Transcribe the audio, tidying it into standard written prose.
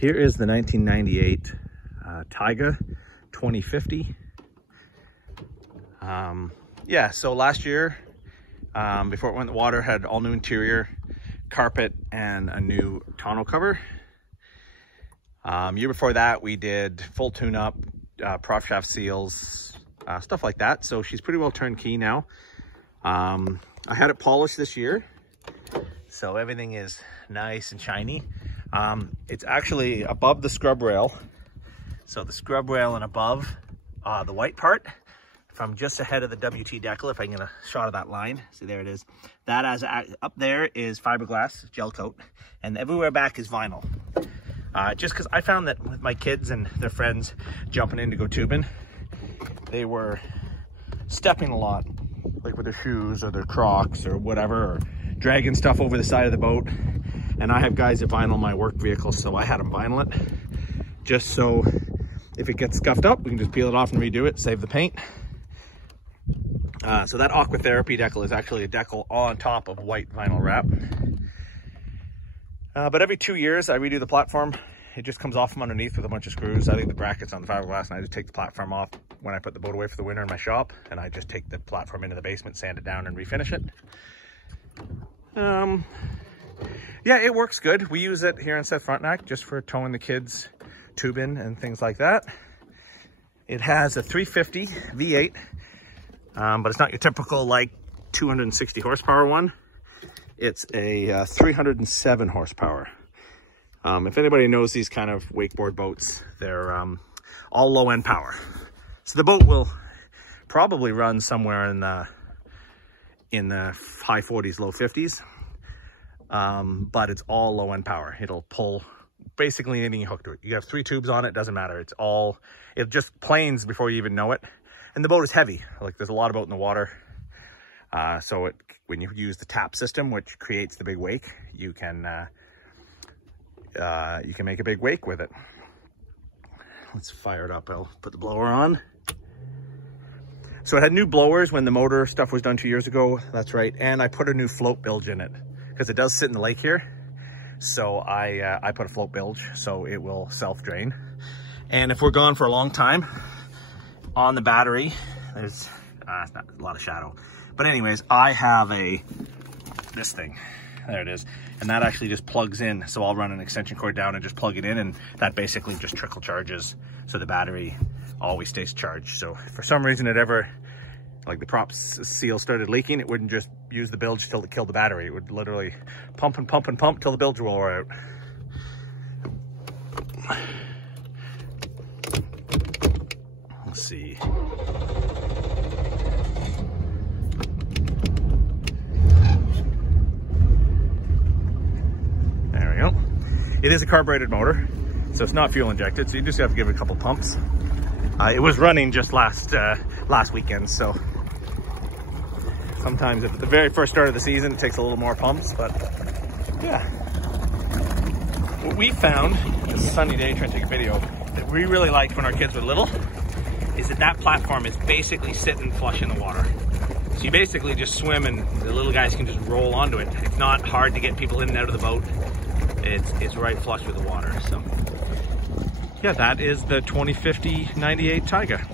Here is the 1998 Tiqa 2050. Yeah, so last year, before it went in the water, had all new interior, carpet, and a new tonneau cover. Year before that, we did full tune-up, prop shaft seals, stuff like that. So she's pretty well turnkey now. I had it polished this year, so everything is nice and shiny. It's actually above the scrub rail. So the scrub rail and above the white part, from just ahead of the WT decal, if I can get a shot of that line. See, there it is. That as up there is fiberglass gel coat, and everywhere back is vinyl. Just because I found that with my kids and their friends jumping in to go tubing, they were stepping a lot, like with their shoes or their Crocs or whatever, or dragging stuff over the side of the boat. And I have guys that vinyl my work vehicles, so I had them vinyl it, just so if it gets scuffed up, we can just peel it off and redo it, save the paint. So that Aquatherapy decal is actually a decal on top of white vinyl wrap. But every 2 years I redo the platform. It just comes off from underneath with a bunch of screws. I leave the brackets on the fiberglass and I just take the platform off when I put the boat away for the winter in my shop, and I just take the platform into the basement, sand it down, and refinish it. Yeah, it works good. We use it here in Seth Frontenac just for towing the kids tubing and things like that. It has a 350 V8, but it's not your typical like 260 horsepower one. It's a 307 horsepower. If anybody knows these kind of wakeboard boats, they're all low end power. So the boat will probably run somewhere in the high 40s, low 50s. But it's all low end power. It'll pull basically anything you hook to it. You have 3 tubes on it, doesn't matter. It just planes before you even know it. And the boat is heavy. Like, there's a lot of boat in the water. So when you use the tap system, which creates the big wake, you can make a big wake with it. Let's fire it up. I'll put the blower on. So it had new blowers when the motor stuff was done 2 years ago. That's right. And I put a new float bilge in it because it does sit in the lake here. So I put a float bilge so it will self-drain. And if we're gone for a long time, on the battery, there's it's not a lot of shadow. But anyways, I have this thing. There it is. And that actually just plugs in. So I'll run an extension cord down and just plug it in, and that basically just trickle charges. So the battery always stays charged. So if for some reason like the prop seal started leaking, it wouldn't just use the bilge till it killed the battery. It would literally pump and pump and pump till the bilge will wear out. Let's see. There we go. It is a carbureted motor, so it's not fuel injected, so you just have to give it a couple pumps. It was running just last weekend, so sometimes if at the very first start of the season, it takes a little more pumps, but yeah. What we found, this sunny day trying to take a video, that we really liked when our kids were little, is that platform is basically sitting flush in the water. So you basically just swim and the little guys can just roll onto it. It's not hard to get people in and out of the boat. It's right flush with the water, so. Yeah, that is the 2050 98 Tiqa.